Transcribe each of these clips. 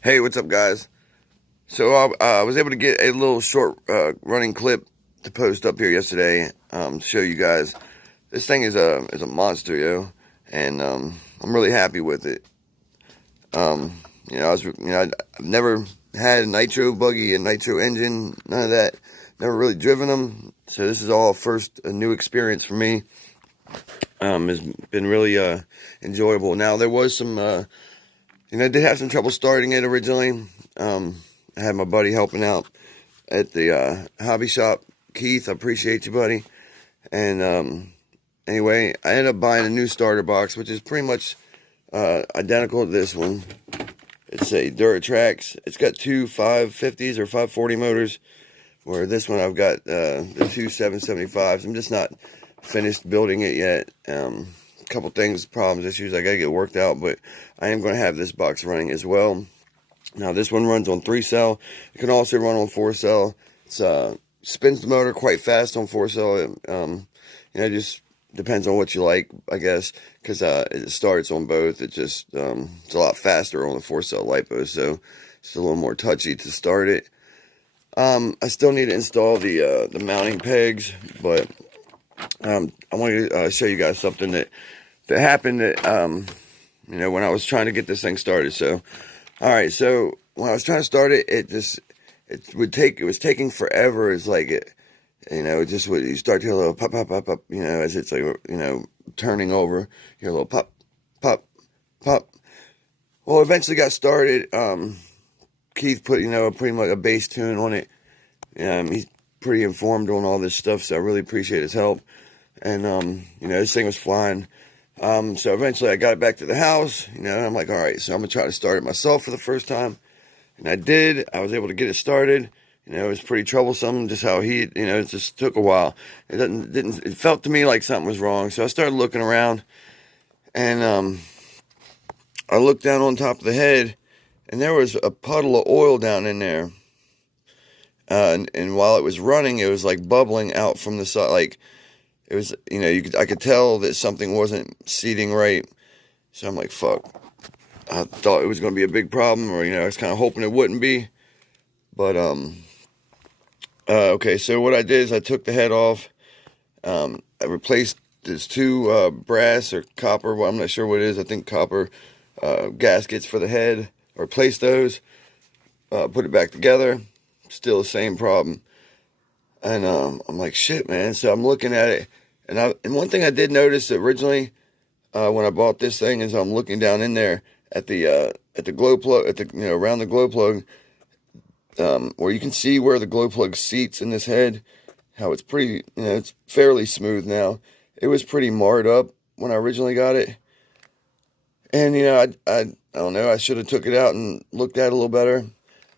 Hey, what's up, guys? So I was able to get a little short running clip to post up here yesterday to show you guys. This thing is a monster, yo, and I'm really happy with it. I've never had a nitro buggy, a nitro engine, none of that. Never really driven them, so this is all a new experience for me. It's been really enjoyable. Now there was some. I did have some trouble starting it originally. I had my buddy helping out at the hobby shop. Keith, I appreciate you, buddy. And anyway, I ended up buying a new starter box, which is pretty much identical to this one. It's a Duratrax. It's got two 550s or 540 motors, where this one I've got the two 775s. I'm just not finished building it yet. Couple things, problems, issues I gotta get worked out, but I am going to have this box running as well. Now this one runs on 3-cell. It can also run on 4-cell. It spins the motor quite fast on 4-cell. It just depends on what you like, I guess, because it starts on both. It's a lot faster on the 4-cell LiPo, so it's a little more touchy to start it. I still need to install the mounting pegs, but I want to show you guys something that happened that when I was trying to get this thing started. So all right, so when I was trying to start it, it was taking forever. It's like you start to hear a little pop pop pop pop, as it's like turning over. You hear a little pop pop pop. Well, eventually got started. Keith put pretty much a bass tune on it. He's pretty informed on all this stuff, so I really appreciate his help. And this thing was flying. So eventually I got it back to the house, and I'm like, all right, so I'm gonna try to start it myself for the first time. And I did. I was able to get it started. It was pretty troublesome, just how it just took a while. It felt to me like something was wrong. So I started looking around, and I looked down on top of the head, and there was a puddle of oil down in there. And while it was running, it was like bubbling out from the side, like it was, I could tell that something wasn't seating right. So I'm like, fuck. I thought it was going to be a big problem, or, I was kind of hoping it wouldn't be. But, okay, so what I did is I took the head off. I replaced these two brass or copper, well, I'm not sure what it is. I think copper gaskets for the head. I replaced those, put it back together. Still the same problem. And I'm like, shit, man. So I'm looking at it, and one thing I did notice originally when I bought this thing is I'm looking down in there at the glow plug, around the glow plug, where you can see where the glow plug seats in this head, how it's pretty, it's fairly smooth now. It was pretty marred up when I originally got it, and I don't know, I should have took it out and looked at it a little better.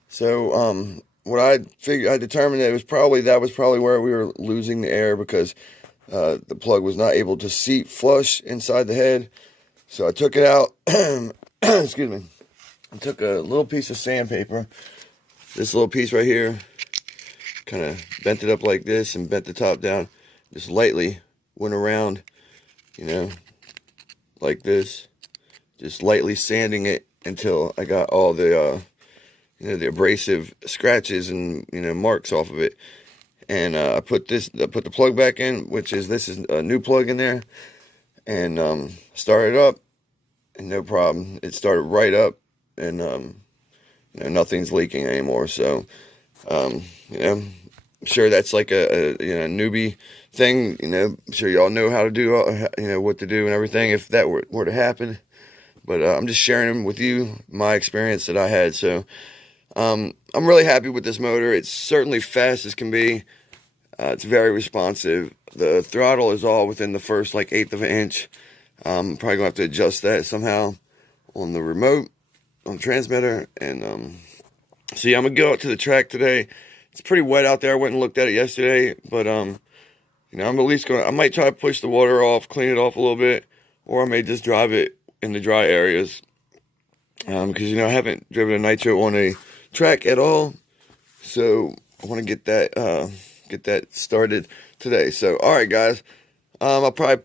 So what I determined that that was probably where we were losing the air, because the plug was not able to seat flush inside the head. So I took it out. Excuse me. I took a little piece of sandpaper, this little piece right here, kind of bent it up like this and bent the top down, just lightly went around, like this, just lightly sanding it until I got all the the abrasive scratches and marks off of it. And I put the plug back in, this is a new plug in there, and started up, and no problem. It started right up, and nothing's leaking anymore. So I'm sure that's like a newbie thing. I'm sure y'all know how to do what to do and everything if that were to happen. But I'm just sharing with you my experience that I had. So I'm really happy with this motor. It's certainly fast as can be. It's very responsive. The throttle is all within the first like eighth of an inch. I'm probably gonna have to adjust that somehow on the remote, on the transmitter. And so yeah, I'm gonna go out to the track today. It's pretty wet out there. I went and looked at it yesterday, but I'm at least I might try to push the water off, clean it off a little bit, or I may just drive it in the dry areas. Because I haven't driven a nitro on a track at all, so I want to get that started today. So all right, guys, I'll probably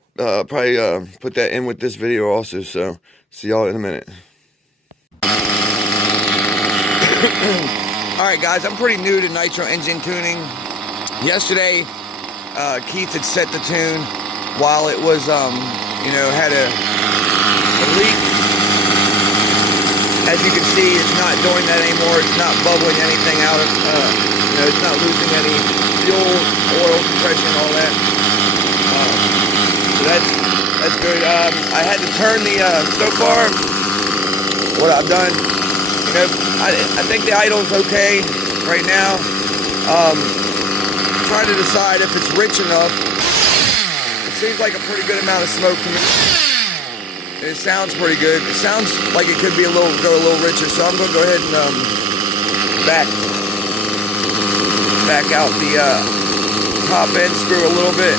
put that in with this video also. So see y'all in a minute. Alright guys, I'm pretty new to nitro engine tuning. Yesterday, Keith had set the tune while it was, had a leak. As you can see, it's not doing that anymore. It's not bubbling anything out of, it's not losing any fuel, oil, compression, all that. So that's good. I had to turn the, so far, what I've done, I think the idle's okay right now. Trying to decide if it's rich enough. It seems like a pretty good amount of smoke to me. It sounds pretty good. It sounds like it could be go a little richer. So I'm going to go ahead and back out the top end screw a little bit.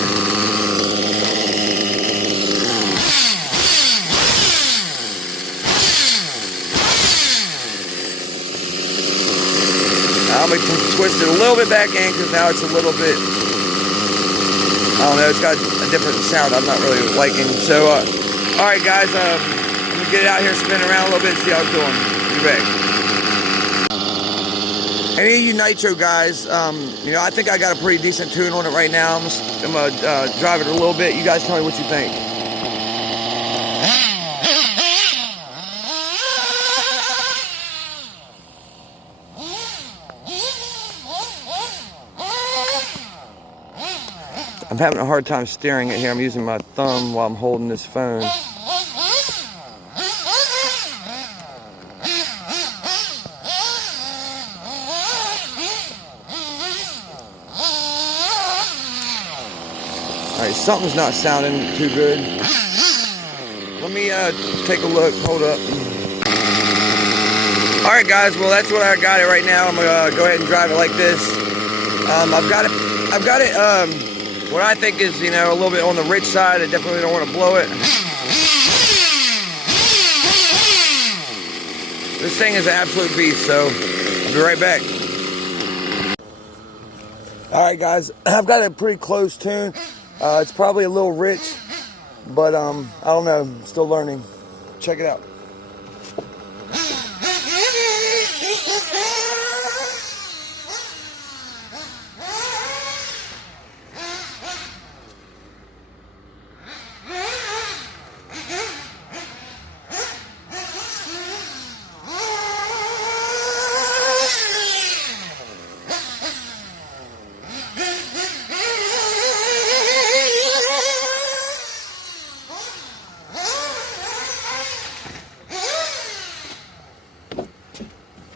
I'm going to twist it a little bit back in because now it's a little bit, I don't know, it's got a different sound I'm not really liking. So, alright guys, I'm going to get it out here, spin around a little bit, and see how it's doing. Be back. Any of you nitro guys, I think I got a pretty decent tune on it right now. I'm going to drive it a little bit. You guys tell me what you think. I'm having a hard time steering it here. I'm using my thumb while I'm holding this phone. Alright, something's not sounding too good. Let me take a look. Hold up. Alright guys, well that's what I got it right now. I'm gonna go ahead and drive it like this. I've got it what I think is, a little bit on the rich side. I definitely don't want to blow it. This thing is an absolute beast, so I'll be right back. Alright guys, I've got a pretty close tune. It's probably a little rich, but I don't know, I'm still learning. Check it out.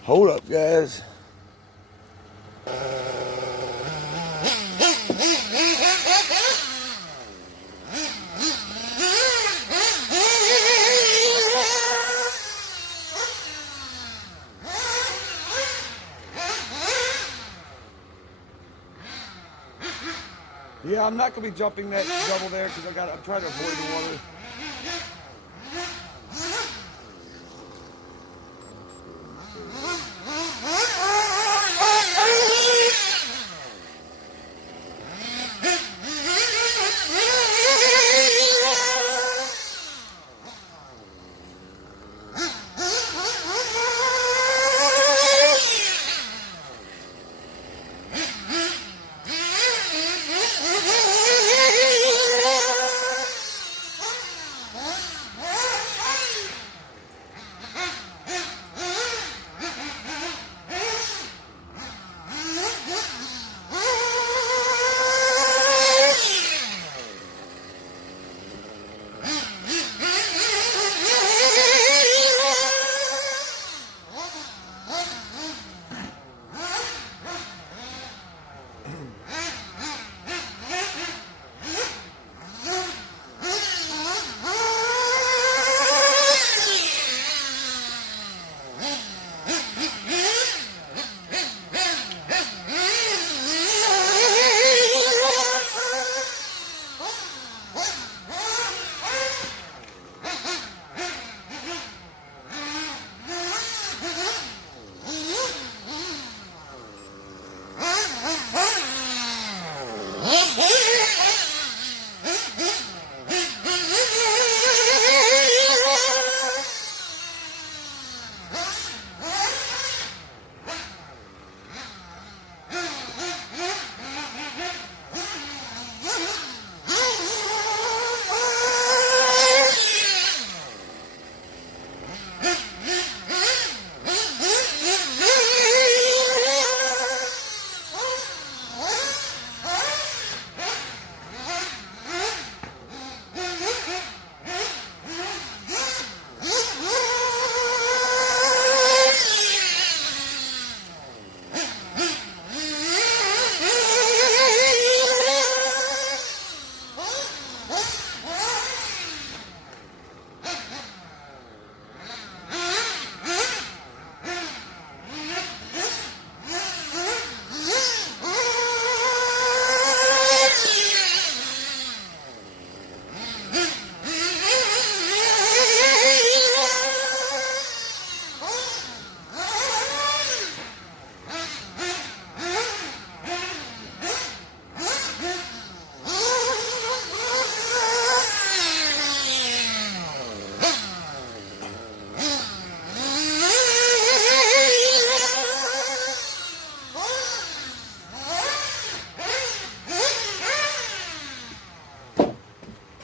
Hold up, guys. Yeah, I'm not gonna be jumping that double there because I'm trying to avoid the water.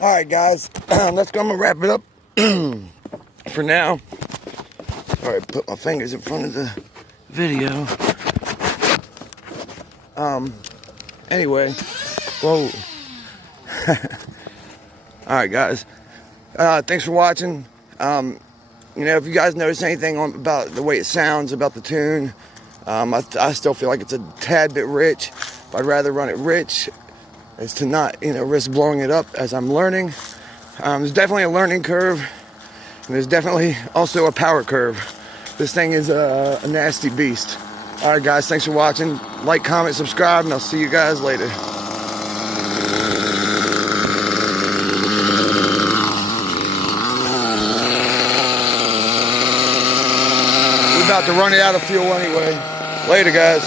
Alright guys, let's go. I'm gonna wrap it up for now. Alright, put my fingers in front of the video. Anyway, whoa. Alright guys, thanks for watching. You know, if you guys notice anything about the way it sounds, about the tune, I still feel like it's a tad bit rich. I'd rather run it rich as to not, you know, risk blowing it up as I'm learning. There's definitely a learning curve, and there's definitely also a power curve. This thing is a nasty beast. Alright guys, thanks for watching. Like, comment, subscribe, and I'll see you guys later. We're about to run it out of fuel anyway. Later guys.